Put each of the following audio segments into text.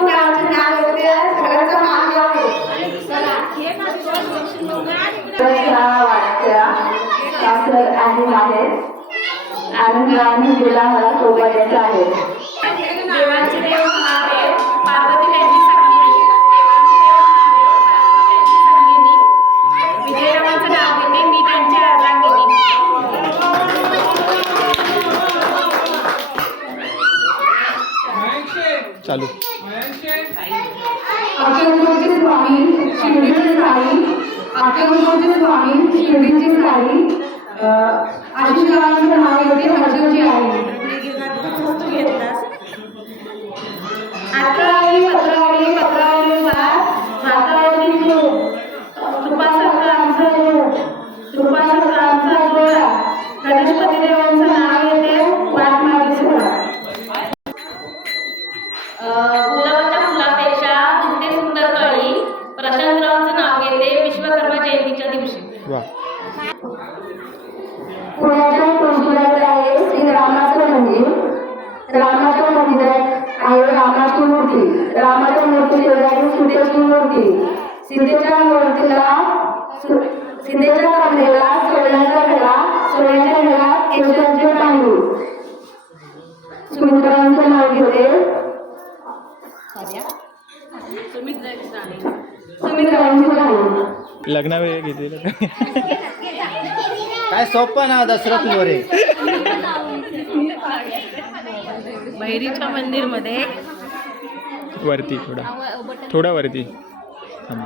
गावाचे नाव येते सगळ्यांचा मान घ्यावे. आणि आहे आणि तिला मला सोबत यायचं आहे. देवांचे देव महादेव पार्वती त्यांची सांगिनी विजयरावांचं नाव घेते मी त्यांची अर्धांगिनी. चालू अक्कलकोटचे स्वामी शिर्डीचे साई अक्कलकोटचे स्वामी शिर्डीचे साई आशीर्वादांचं नाव येते हर्षलची आई. अकरावली पत्रावली पत्रावली हातावरती कृपासत्रांचा जोडा गणपती देवांचं नाव येते वाटमागी सोहळा. गुलाबाच्या फुलापेक्षा दिसते सुंदर कळी प्रशांतरावांचं नाव घेते विश्वकर्मा जयंतीच्या दिवशी. वा पुण्याच्या तुळशीबागेत आहे श्री रामाचं मंदिर. रामाच्या मंदिरात आहे रामाची मूर्ती. रामाच्या मूर्ती शेजारी सीतेची मूर्ती. सीतेच्या कमरेला सोन्याचा गळा सोन्याच्या गळ्यात केशराचे तांदूळ. सुमित्रांचं नाव घेते सुमित्रांची राणी. लग्ना वेळ घेतलेलं काय सोपं ना दसरा मोरे. बहिरीच्या मंदिरमध्ये वरती थोडा वरती हां.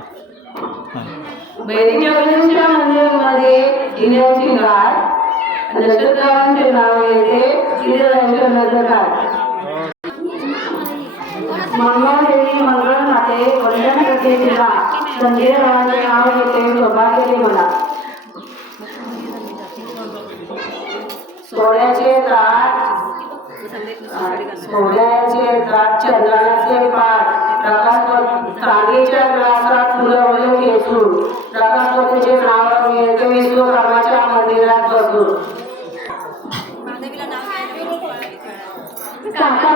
बैरीच्या मंदिरमध्ये हिऱ्याची गाठ नक्षत्रांचे नाव येते हिऱ्याच्या गाठ. मंगळदेवी मंगळमाते वंदन करते तिला संजय रावांचे नाव येते सौभाग्य मला. सोहळ्याचे ताट चंद्राचे पाठ चांदीच्या ग्लासात फुलवले खेचून प्रकाशपतीचे नाव येते विश्वकर्माच्या मंदिरात बसून. काका